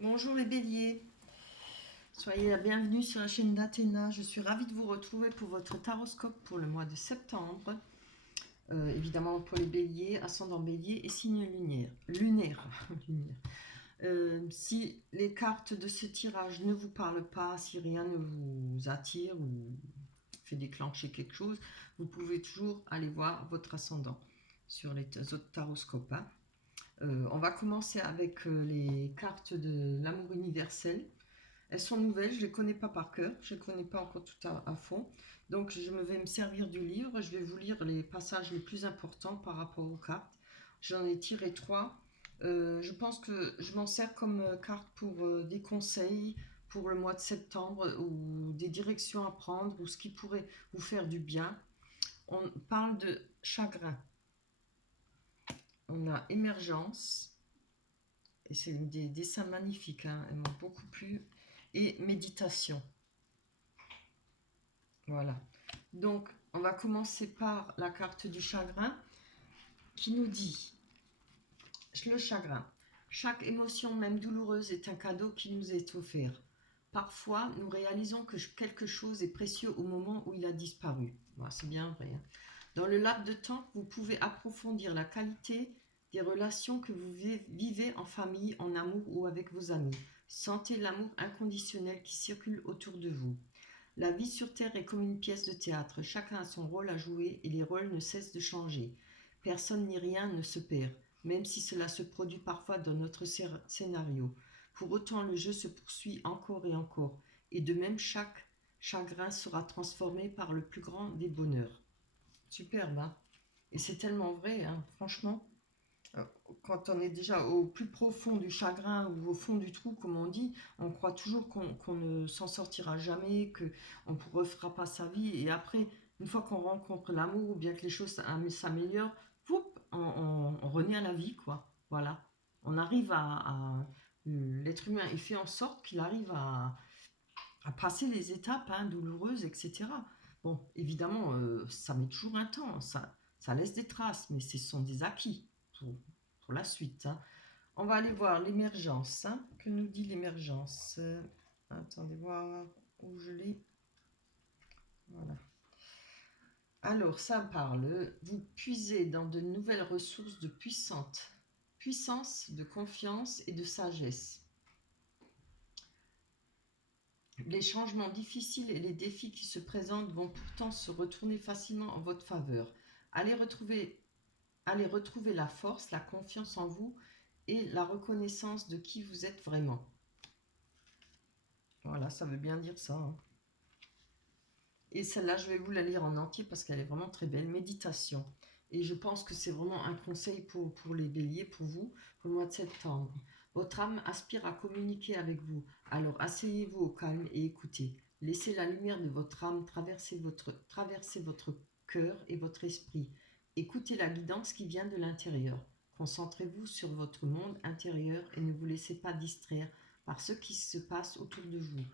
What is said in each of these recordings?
Bonjour les béliers, soyez la bienvenue sur la chaîne d'Athéna. Je suis ravie de vous retrouver pour votre taroscope pour le mois de septembre. Évidemment pour les béliers, ascendant bélier et signe lunaire. Si les cartes de ce tirage ne vous parlent pas, si rien ne vous attire ou fait déclencher quelque chose, vous pouvez toujours aller voir votre ascendant sur les autres taroscopes. On va commencer avec les cartes de l'amour universel. Elles sont nouvelles, je ne les connais pas par cœur, je ne les connais pas encore tout à fond. Donc je vais me servir du livre, je vais vous lire les passages les plus importants par rapport aux cartes. J'en ai tiré 3. Je pense que je m'en sers comme carte pour des conseils pour le mois de septembre ou des directions à prendre ou ce qui pourrait vous faire du bien. On parle de chagrin. On a émergence. Et c'est des dessins magnifiques, hein, elles m'ont beaucoup plu. Et méditation. Voilà. Donc, on va commencer par la carte du chagrin qui nous dit le chagrin. Chaque émotion, même douloureuse, est un cadeau qui nous est offert. Parfois, nous réalisons que quelque chose est précieux au moment où il a disparu. Bon, c'est bien vrai. Hein. Dans le laps de temps, vous pouvez approfondir la qualité des relations que vous vivez en famille, en amour ou avec vos amis. Sentez l'amour inconditionnel qui circule autour de vous. La vie sur Terre est comme une pièce de théâtre. Chacun a son rôle à jouer et les rôles ne cessent de changer. Personne ni rien ne se perd, même si cela se produit parfois dans notre scénario. Pour autant, le jeu se poursuit encore et encore. Et de même, chaque chagrin sera transformé par le plus grand des bonheurs. Superbe, hein? Et c'est tellement vrai, hein, franchement. Quand on est déjà au plus profond du chagrin ou au fond du trou, comme on dit, on croit toujours qu'on ne s'en sortira jamais, qu'on ne refera pas sa vie. Et après, une fois qu'on rencontre l'amour ou bien que les choses s'améliorent, on renaît à la vie, quoi. Voilà. On arrive l'être humain, il fait en sorte qu'il arrive à passer les étapes douloureuses, etc. Bon, évidemment, ça met toujours un temps, ça laisse des traces, mais ce sont des acquis pour la suite. Hein. On va aller voir l'émergence. Hein. Que nous dit l'émergence? Attendez voir où je l'ai. Voilà. Alors, ça parle, vous puisez dans de nouvelles ressources de puissance, de confiance et de sagesse. Les changements difficiles et les défis qui se présentent vont pourtant se retourner facilement en votre faveur. Allez retrouver la force, la confiance en vous et la reconnaissance de qui vous êtes vraiment. Voilà, ça veut bien dire ça. Hein. Et celle-là, je vais vous la lire en entier parce qu'elle est vraiment très belle. Méditation. Et je pense que c'est vraiment un conseil pour les béliers, pour vous, pour le mois de septembre. Votre âme aspire à communiquer avec vous. Alors asseyez-vous au calme et écoutez. Laissez la lumière de votre âme traverser votre cœur et votre esprit. Écoutez la guidance qui vient de l'intérieur. Concentrez-vous sur votre monde intérieur et ne vous laissez pas distraire par ce qui se passe autour de vous.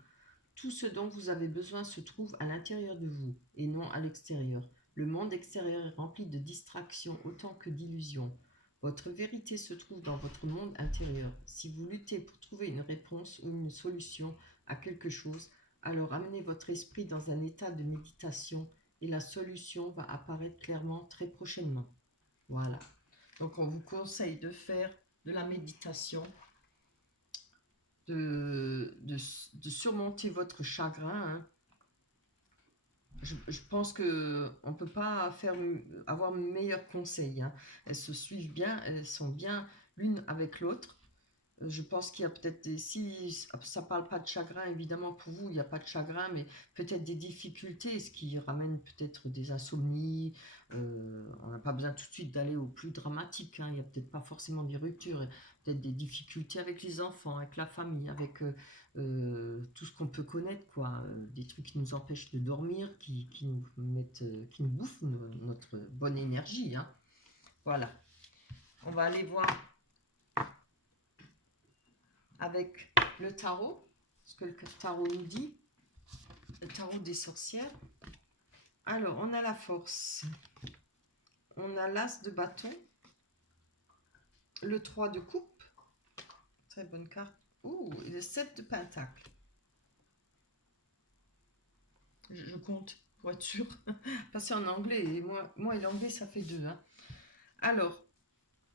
Tout ce dont vous avez besoin se trouve à l'intérieur de vous et non à l'extérieur. Le monde extérieur est rempli de distractions autant que d'illusions. Votre vérité se trouve dans votre monde intérieur. Si vous luttez pour trouver une réponse ou une solution à quelque chose, alors amenez votre esprit dans un état de méditation et la solution va apparaître clairement très prochainement. Voilà. Donc on vous conseille de faire de la méditation de surmonter votre chagrin. Hein. Je pense qu'on ne peut pas avoir meilleur conseil. Hein. Elles se suivent bien, elles sont bien l'une avec l'autre. Je pense qu'il y a peut-être si ça parle pas de chagrin, évidemment pour vous, il n'y a pas de chagrin, mais peut-être des difficultés, ce qui ramène peut-être des insomnies. On n'a pas besoin tout de suite d'aller au plus dramatique. Hein. Il n'y a peut-être pas forcément des ruptures, peut-être des difficultés avec les enfants, avec la famille, avec tout ce qu'on peut connaître, quoi. Des trucs qui nous empêchent de dormir, qui nous bouffent notre bonne énergie. Hein. Voilà. On va aller voir avec le tarot, ce que le tarot nous dit, le tarot des sorcières. Alors, on a la force, on a l'as de bâton, le 3 de coupe, très bonne carte. Ouh, le 7 de Pentacle. Je compte pour être sûr. Passer en anglais, et moi et l'anglais, ça fait 2. Hein. Alors,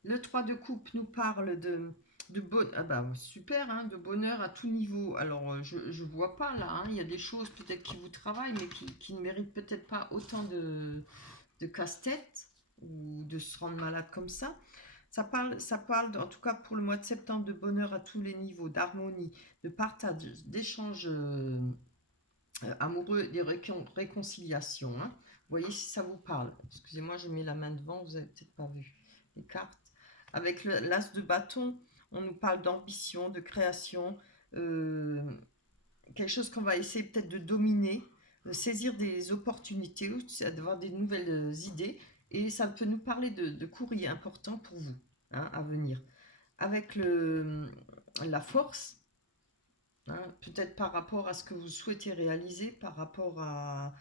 le 3 de coupe nous parle de ah bah, super, hein, de bonheur à tout niveau. Alors, je vois pas là, hein, il y a des choses peut-être qui vous travaillent, mais qui ne méritent peut-être pas autant de casse-tête ou de se rendre malade comme ça. Ça parle, en tout cas pour le mois de septembre, de bonheur à tous les niveaux, d'harmonie, de partage, d'échanges amoureux, des réconciliations. Hein. Vous voyez si ça vous parle. Excusez-moi, je mets la main devant, vous n'avez peut-être pas vu les cartes. Avec l'as de bâton, on nous parle d'ambition, de création, quelque chose qu'on va essayer peut-être de dominer, de saisir des opportunités, d'avoir des nouvelles idées, et ça peut nous parler de courriers importants pour vous, hein, à venir. Avec la force, hein, peut-être par rapport à ce que vous souhaitez réaliser, par rapport à,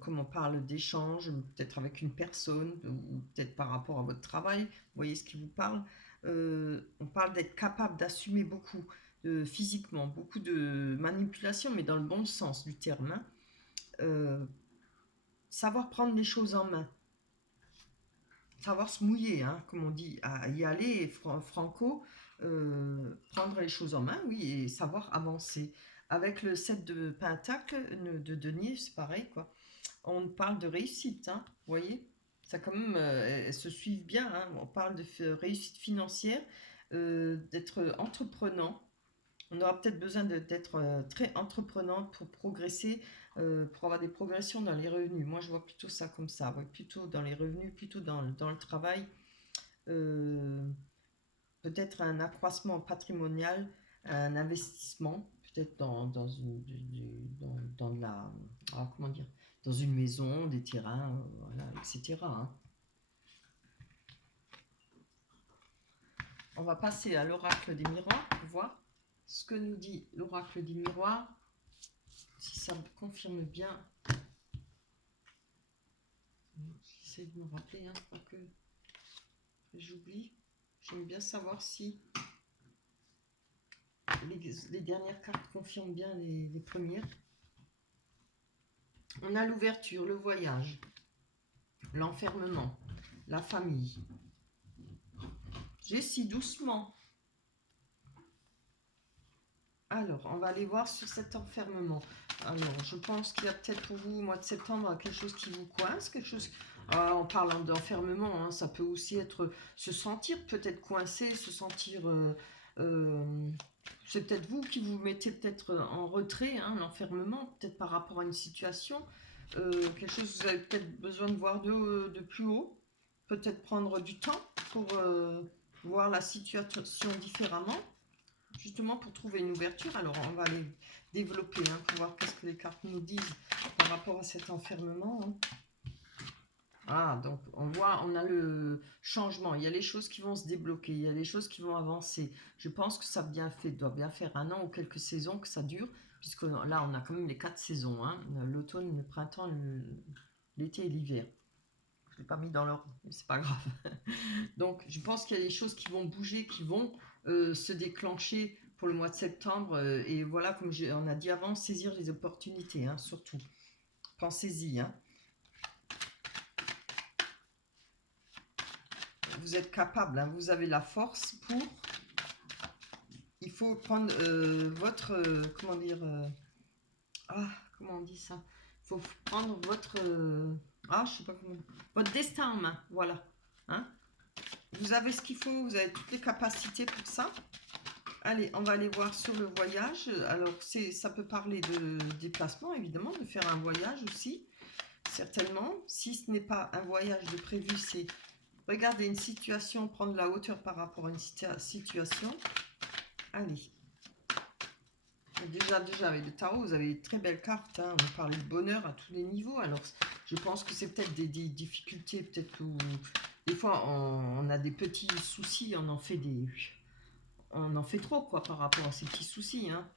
comme on parle d'échange, peut-être avec une personne, ou peut-être par rapport à votre travail, vous voyez ce qui vous parle. On parle d'être capable d'assumer beaucoup physiquement, beaucoup de manipulation, mais dans le bon sens du terme. Hein. Savoir prendre les choses en main, savoir se mouiller, hein, comme on dit, à y aller, franco, prendre les choses en main, oui, et savoir avancer. Avec le 7 de Pentacle, de denier, c'est pareil, quoi. On parle de réussite, hein, vous voyez, ça quand même, elles se suivent bien, hein. On parle de réussite financière, d'être entreprenant. On aura peut-être besoin d'être très entreprenante pour progresser, pour avoir des progressions dans les revenus. Moi, je vois plutôt ça comme ça, ouais, plutôt dans les revenus, plutôt dans le travail. Euh, Peut-être un accroissement patrimonial, un investissement, peut-être dans la, comment dire, dans une maison, des terrains, voilà, etc. Hein. On va passer à l'oracle des miroirs pour voir ce que nous dit l'oracle des miroirs, si ça me confirme bien. J'essaie de me rappeler, hein, pas que j'oublie. J'aime bien savoir si les dernières cartes confirment bien les premières. On a l'ouverture, le voyage, l'enfermement, la famille. Jessie, doucement. Alors, on va aller voir sur cet enfermement. Alors, je pense qu'il y a peut-être pour vous, au mois de septembre, quelque chose qui vous coince, quelque chose... en parlant d'enfermement, hein, ça peut aussi être se sentir peut-être coincé, se sentir... c'est peut-être vous qui vous mettez peut-être en retrait, hein, l'enfermement, peut-être par rapport à une situation. Quelque chose que vous avez peut-être besoin de voir de plus haut. Peut-être prendre du temps pour voir la situation différemment. Justement pour trouver une ouverture. Alors on va les développer, hein, pour voir qu'est-ce que les cartes nous disent par rapport à cet enfermement. Hein. Ah, donc on voit, on a le changement, il y a les choses qui vont se débloquer, il y a les choses qui vont avancer. Je pense que ça doit bien faire 1 an ou quelques saisons que ça dure, puisque là on a quand même les 4 saisons, hein, l'automne, le printemps, l'été et l'hiver. Je ne l'ai pas mis dans l'ordre, mais c'est pas grave. Donc je pense qu'il y a des choses qui vont bouger, qui vont se déclencher pour le mois de septembre. Et voilà, comme on a dit avant, saisir les opportunités, hein, surtout. Pensez-y. Hein. Vous êtes capable, hein, vous avez la force pour... Il faut prendre votre... comment dire... comment on dit ça? Il faut prendre votre... je sais pas comment... Votre destin en main, voilà. Hein? Vous avez ce qu'il faut, vous avez toutes les capacités pour ça. Allez, on va aller voir sur le voyage. Alors, ça peut parler de déplacement, évidemment, de faire un voyage aussi, certainement. Si ce n'est pas un voyage de prévu, c'est regarder une situation, prendre la hauteur par rapport à une situation. Allez. Déjà, avec le tarot, vous avez de très belles cartes. Hein. On parle de bonheur à tous les niveaux. Alors, je pense que c'est peut-être des difficultés, peut-être où des fois, on a des petits soucis, on en fait trop, quoi, par rapport à ces petits soucis. Hein.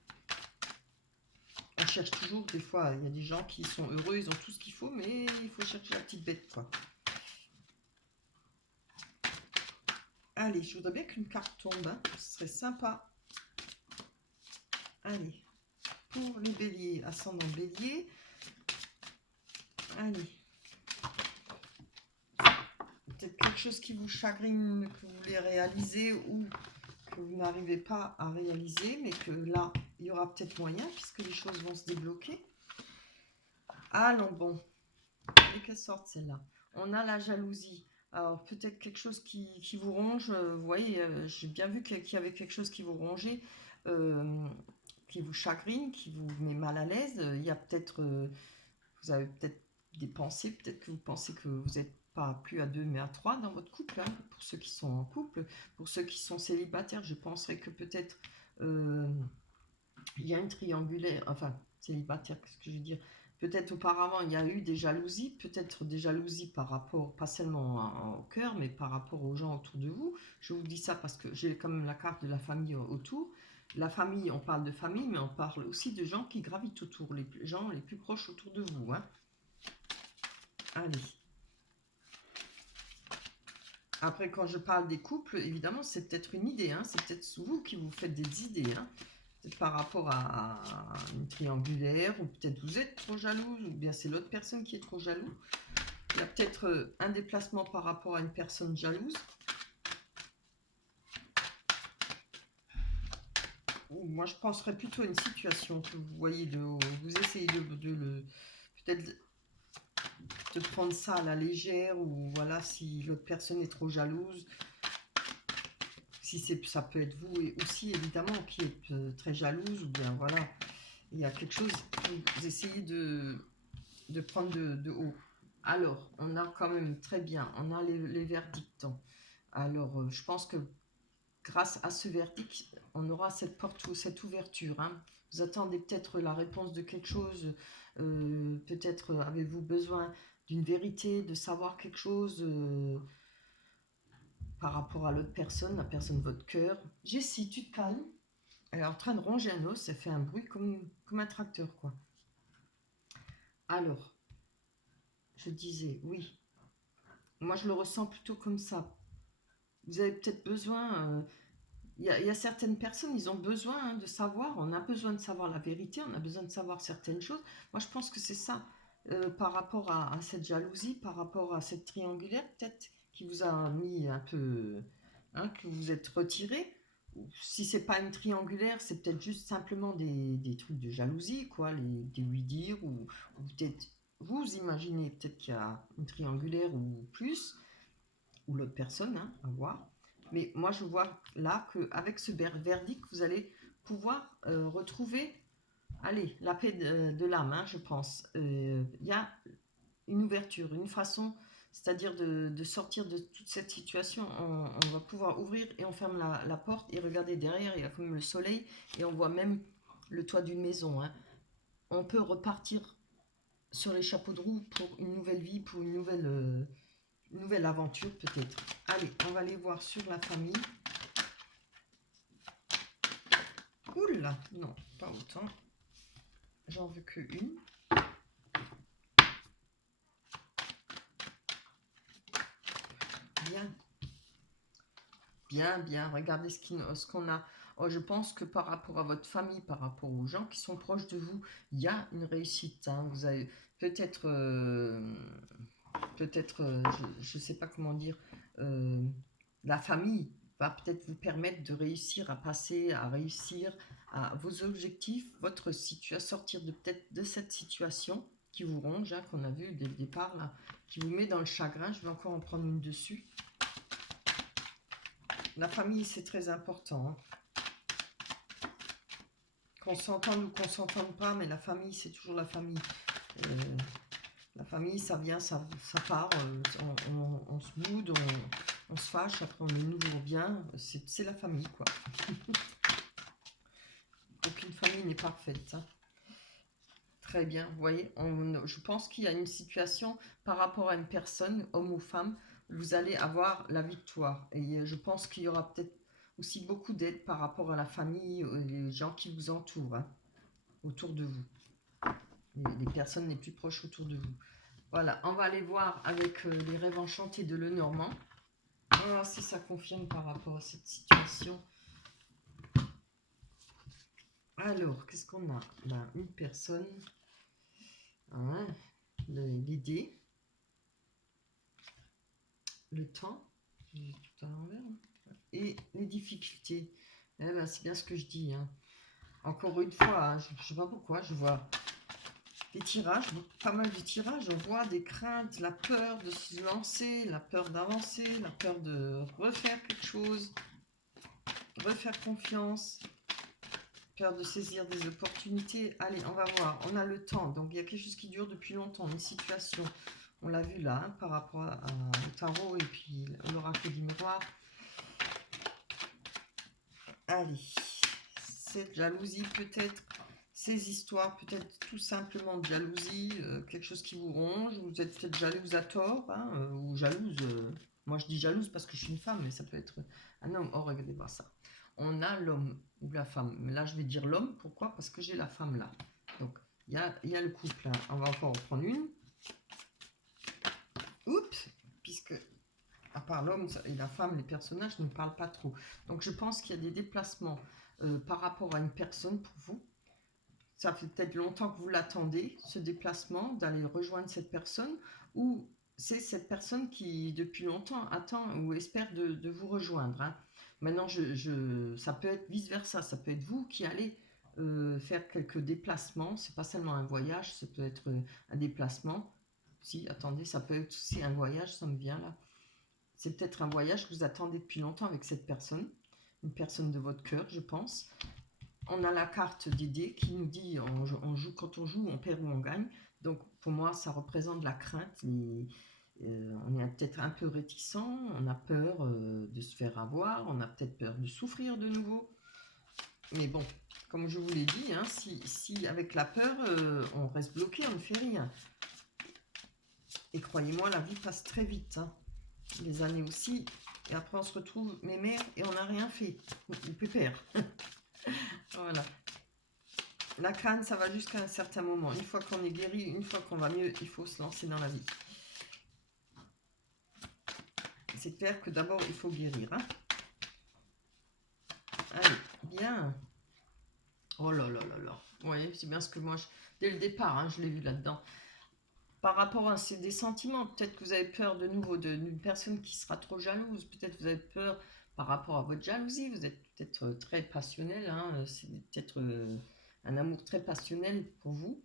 On cherche toujours, des fois, il y a des gens qui sont heureux, ils ont tout ce qu'il faut, mais il faut chercher la petite bête, quoi. Allez, je voudrais bien qu'une carte tombe, hein. Ce serait sympa. Allez, pour les béliers, ascendant bélier. Allez. Peut-être quelque chose qui vous chagrine, que vous voulez réaliser ou que vous n'arrivez pas à réaliser, mais que là, il y aura peut-être moyen puisque les choses vont se débloquer. Allons, bon. Et qu'elle sorte celle-là. On a la jalousie. Alors, peut-être quelque chose qui vous ronge. Vous voyez, j'ai bien vu qu'il y avait quelque chose qui vous rongeait, qui vous chagrine, qui vous met mal à l'aise. Il y a peut-être, vous avez peut-être des pensées, peut-être que vous pensez que vous n'êtes pas plus à 2 mais à 3 dans votre couple, hein, pour ceux qui sont en couple. Pour ceux qui sont célibataires, je penserais que peut-être il y a une triangulaire, enfin célibataire, qu'est-ce que je veux dire, peut-être auparavant il y a eu des jalousies, peut-être des jalousies par rapport, pas seulement au cœur, mais par rapport aux gens autour de vous. Je vous dis ça parce que j'ai quand même la carte de la famille autour. La famille, on parle de famille, mais on parle aussi de gens qui gravitent autour, les gens les plus proches autour de vous, hein. Allez. Après, quand je parle des couples, évidemment, c'est peut-être une idée, hein. C'est peut-être vous qui vous faites des idées, hein. Peut-être par rapport à une triangulaire, ou peut-être vous êtes trop jalouse, ou bien c'est l'autre personne qui est trop jaloux. Il y a peut-être un déplacement par rapport à une personne jalouse. Ou moi, je penserais plutôt à une situation que vous voyez, vous essayez de peut-être de prendre ça à la légère, ou voilà, si l'autre personne est trop jalouse. Si ça peut être vous et aussi évidemment qui êtes très jalouse, ou bien voilà, il y a quelque chose que vous essayez de prendre de haut. Alors, on a quand même très bien, on a les verdicts. Alors, je pense que grâce à ce verdict, on aura cette porte ou cette ouverture, hein. Vous attendez peut-être la réponse de quelque chose, peut-être avez-vous besoin d'une vérité, de savoir quelque chose par rapport à l'autre personne, la personne de votre cœur. Jessie, tu te calmes. Elle est en train de ronger un os, ça fait un bruit comme un tracteur, quoi. Alors, je disais, oui. Moi, je le ressens plutôt comme ça. Vous avez peut-être besoin... Il y a certaines personnes, ils ont besoin, hein, de savoir. On a besoin de savoir la vérité, on a besoin de savoir certaines choses. Moi, je pense que c'est ça, par rapport à cette jalousie, par rapport à cette triangulaire, peut-être, qui vous a mis un peu... Hein, que vous êtes retiré. Si c'est pas une triangulaire, c'est peut-être juste simplement des trucs de jalousie, quoi, des oui-dire, ou peut-être vous imaginez peut-être qu'il y a une triangulaire ou plus, ou l'autre personne, hein, à voir. Mais moi, je vois là qu'avec ce verdict, vous allez pouvoir retrouver, allez, la paix de l'âme, hein, je pense. Il y a une ouverture, une façon, c'est-à-dire de sortir de toute cette situation. On va pouvoir ouvrir et on ferme la porte et regarder derrière, il y a comme le soleil et on voit même le toit d'une maison, hein. On peut repartir sur les chapeaux de roue pour une nouvelle vie, pour une nouvelle aventure peut-être. Allez, on va aller voir sur la famille. Oula, non, pas autant. J'en veux que une. Bien. Bien, bien. Regardez ce qu'on a. Oh, je pense que par rapport à votre famille, par rapport aux gens qui sont proches de vous, il y a une réussite, hein. Vous avez peut-être, je ne sais pas comment dire, la famille va peut-être vous permettre de réussir à passer, à réussir à vos objectifs, votre situation, sortir peut-être de cette situation qui vous ronge, hein, qu'on a vu dès le départ, là, qui vous met dans le chagrin. Je vais encore en prendre une dessus. La famille, c'est très important, hein. Qu'on s'entende ou qu'on s'entende pas, mais la famille, c'est toujours la famille. La famille, ça vient, ça part, on se boude, on se fâche, après on est nouveau bien. C'est la famille, quoi. Aucune famille n'est parfaite, hein. Très bien, vous voyez, je pense qu'il y a une situation par rapport à une personne, homme ou femme, où vous allez avoir la victoire. Et je pense qu'il y aura peut-être aussi beaucoup d'aide par rapport à la famille, les gens qui vous entourent, hein, autour de vous. Les personnes les plus proches autour de vous. Voilà, on va aller voir avec les rêves enchantés de Lenormand. Voilà, si ça confirme par rapport à cette situation. Alors, qu'est-ce qu'on a? Ben, une personne, hein, l'idée, le temps, j'ai tout à l'envers, hein, et les difficultés. Eh ben, c'est bien ce que je dis. Hein. Encore une fois, hein, je ne sais pas pourquoi, je vois des tirages, pas mal de tirages, on voit des craintes, la peur de se lancer, la peur d'avancer, la peur de refaire quelque chose, refaire confiance, peur de saisir des opportunités. Allez, on va voir, on a le temps, donc il y a quelque chose qui dure depuis longtemps, une situation, on l'a vu là, hein, par rapport au tarot et puis l'oracle du miroir. Allez, cette jalousie peut-être, ces histoires, peut-être tout simplement de jalousie, quelque chose qui vous ronge, vous êtes peut-être jalouse à tort, hein, ou jalouse, moi je dis jalouse parce que je suis une femme, mais ça peut être un homme. Oh, regardez pas ça. On a l'homme ou la femme, mais là je vais dire l'homme, pourquoi? Parce que j'ai la femme là. Donc il y a le couple, hein. On va encore en prendre une. Oups, puisque à part l'homme et la femme, les personnages ne parlent pas trop. Donc je pense qu'il y a des déplacements par rapport à une personne pour vous. Ça fait peut-être longtemps que vous l'attendez, ce déplacement, d'aller rejoindre cette personne, ou c'est cette personne qui, depuis longtemps, attend ou espère de vous rejoindre. Hein. Maintenant, ça peut être vice-versa, ça peut être vous qui allez faire quelques déplacements, c'est pas seulement un voyage, ça peut être un déplacement. Si, attendez, ça peut être aussi un voyage, ça me vient là. C'est peut-être un voyage que vous attendez depuis longtemps avec cette personne, une personne de votre cœur, je pense. On a la carte des dés qui nous dit on joue, quand on joue, on perd ou on gagne. Donc pour moi, ça représente la crainte. On est peut-être un peu réticent, on a peur de se faire avoir, on a peut-être peur de souffrir de nouveau. Mais bon, comme je vous l'ai dit, hein, si avec la peur, on reste bloqué, on ne fait rien. Et croyez-moi, la vie passe très vite. Hein. Les années aussi. Et après, on se retrouve mémère et on n'a rien fait. Ou pépère. Voilà. La crâne, ça va jusqu'à un certain moment. Une fois qu'on est guéri, une fois qu'on va mieux, il faut se lancer dans la vie. C'est clair que d'abord, il faut guérir. Hein. Allez, bien. Oh là là là là. Vous voyez, c'est bien ce que moi, dès le départ, hein, je l'ai vu là-dedans. Par rapport à des sentiments, peut-être que vous avez peur de nouveau d'une personne qui sera trop jalouse. Peut-être que vous avez peur par rapport à votre jalousie. Vous êtes peut-être très passionnel. Hein, c'est peut-être un amour très passionnel pour vous.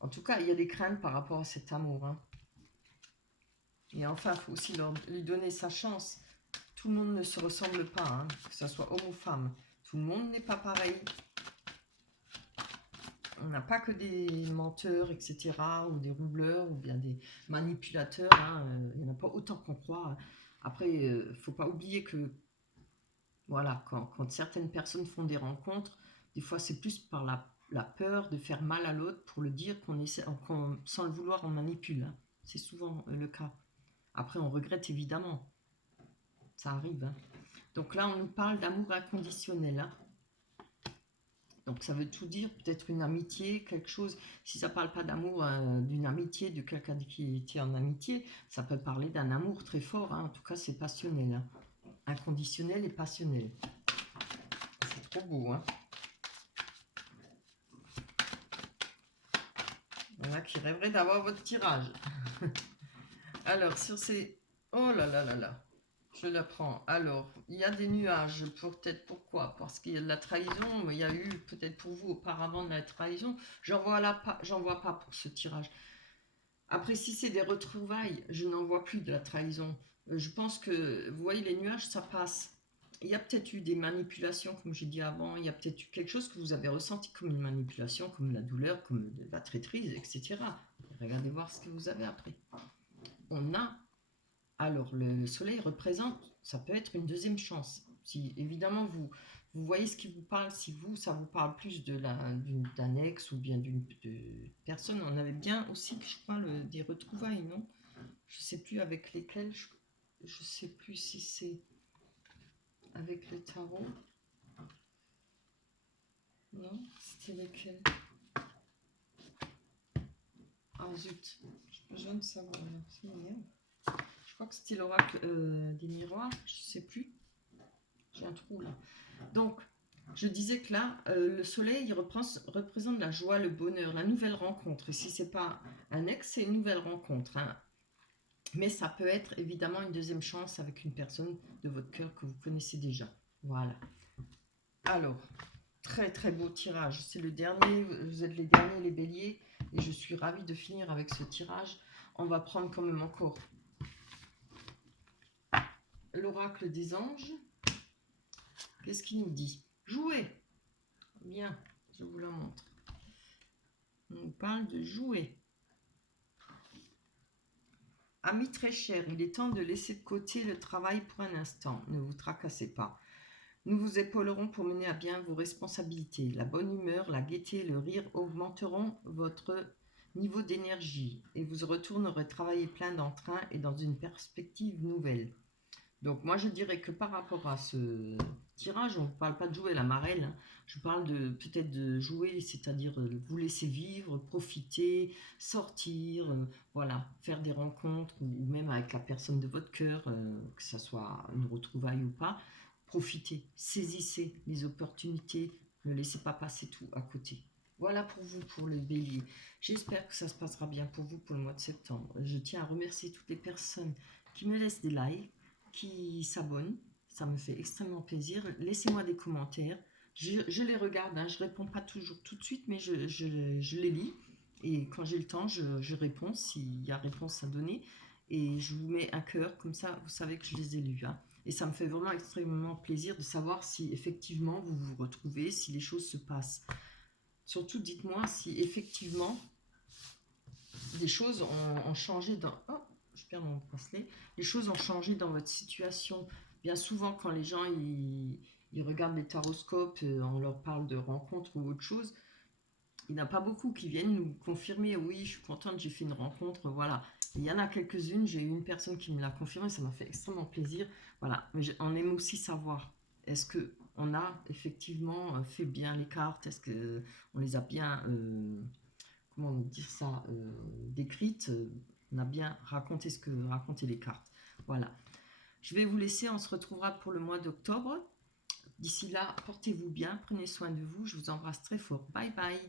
En tout cas, il y a des craintes par rapport à cet amour. Hein. Et enfin, il faut aussi lui donner sa chance. Tout le monde ne se ressemble pas, hein, que ce soit homme ou femme. Tout le monde n'est pas pareil. On n'a pas que des menteurs, etc., ou des roubleurs, ou bien des manipulateurs. Hein, il n'y en a pas autant qu'on croit. Après, il ne faut pas oublier que, voilà, quand certaines personnes font des rencontres, des fois c'est plus par la peur de faire mal à l'autre pour le dire sans le vouloir, on manipule. Hein. C'est souvent le cas. Après, on regrette évidemment. Ça arrive. Hein. Donc là, on nous parle d'amour inconditionnel. Hein. Donc ça veut tout dire, peut-être une amitié, quelque chose. Si ça ne parle pas d'amour, d'une amitié, de quelqu'un qui était en amitié, ça peut parler d'un amour très fort. Hein. En tout cas, c'est passionnel. Hein. Inconditionnel et passionnel. C'est trop beau. Hein. Il y en a qui rêveraient d'avoir votre tirage. Alors, sur ces... Oh là là là là. Je la prends. Alors, il y a des nuages. Peut-être pourquoi? Parce qu'il y a de la trahison. Il y a eu peut-être pour vous auparavant de la trahison. J'en vois pas pour ce tirage. Après, si c'est des retrouvailles, je n'en vois plus de la trahison. Je pense que, vous voyez, les nuages, ça passe. Il y a peut-être eu des manipulations, comme j'ai dit avant. Il y a peut-être eu quelque chose que vous avez ressenti comme une manipulation, comme la douleur, comme de la traîtrise, etc. Regardez voir ce que vous avez après. On a alors, le soleil représente, ça peut être une deuxième chance. Si évidemment vous voyez ce qui vous parle, si ça vous parle plus d'un ex ou bien d'une personne, on avait bien aussi, je crois, des retrouvailles, non? Je ne sais plus avec lesquelles, je ne sais plus si c'est avec le tarot. Non, c'était lesquelles? Ah zut, j'ai besoin de savoir, c'est m'énerve. Je crois que c'était l'oracle des miroirs, je ne sais plus. J'ai un trou là. Donc, Je disais que là, le soleil, il représente la joie, le bonheur, la nouvelle rencontre. Et si c'est pas un ex, c'est une nouvelle rencontre, hein. Mais ça peut être évidemment une deuxième chance avec une personne de votre cœur que vous connaissez déjà. Voilà. Alors, très très beau tirage. C'est le dernier, vous êtes les derniers, les béliers. Et je suis ravie de finir avec ce tirage. On va prendre quand même encore l'oracle des anges. Qu'est-ce qu'il nous dit? Jouer. Bien, je vous la montre. On nous parle de jouer. Ami très cher, il est temps de laisser de côté le travail pour un instant. Ne vous tracassez pas. Nous vous épaulerons pour mener à bien vos responsabilités. La bonne humeur, la gaieté, le rire augmenteront votre niveau d'énergie et vous retournerez travailler plein d'entrain et dans une perspective nouvelle. Donc moi je dirais que par rapport à ce tirage, on ne parle pas de jouer la marelle, hein. Je parle de peut-être de jouer, c'est-à-dire vous laisser vivre, profiter, sortir, voilà, faire des rencontres ou même avec la personne de votre cœur, que ce soit une retrouvaille ou pas. Profitez, saisissez les opportunités, ne laissez pas passer tout à côté. Voilà pour vous, pour le bélier. J'espère que ça se passera bien pour vous pour le mois de septembre. Je tiens à remercier toutes les personnes qui me laissent des likes, qui s'abonnent. Ça me fait extrêmement plaisir. Laissez-moi des commentaires. Je les regarde, hein. Je ne réponds pas toujours tout de suite, mais je les lis. Et quand j'ai le temps, je réponds s'il y a réponse à donner. Et je vous mets un cœur, comme ça vous savez que je les ai lus, hein. Et ça me fait vraiment extrêmement plaisir de savoir si effectivement vous vous retrouvez, si les choses se passent. Surtout dites-moi si effectivement des choses ont changé dans... Oh, je perds mon bracelet. Les choses ont changé dans votre situation. Bien souvent, quand les gens ils regardent les taroscopes, on leur parle de rencontres ou autre chose, il n'y en a pas beaucoup qui viennent nous confirmer, oui, je suis contente, j'ai fait une rencontre, voilà. Il y en a quelques-unes, j'ai eu une personne qui me l'a confirmé, ça m'a fait extrêmement plaisir. Voilà, mais on aime aussi savoir, est-ce que on a effectivement fait bien les cartes, est-ce que on les a bien, comment dire ça, décrites, on a bien raconté ce que racontaient les cartes. Voilà. Je vais vous laisser, on se retrouvera pour le mois d'octobre. D'ici là, portez-vous bien, prenez soin de vous, je vous embrasse très fort. Bye bye.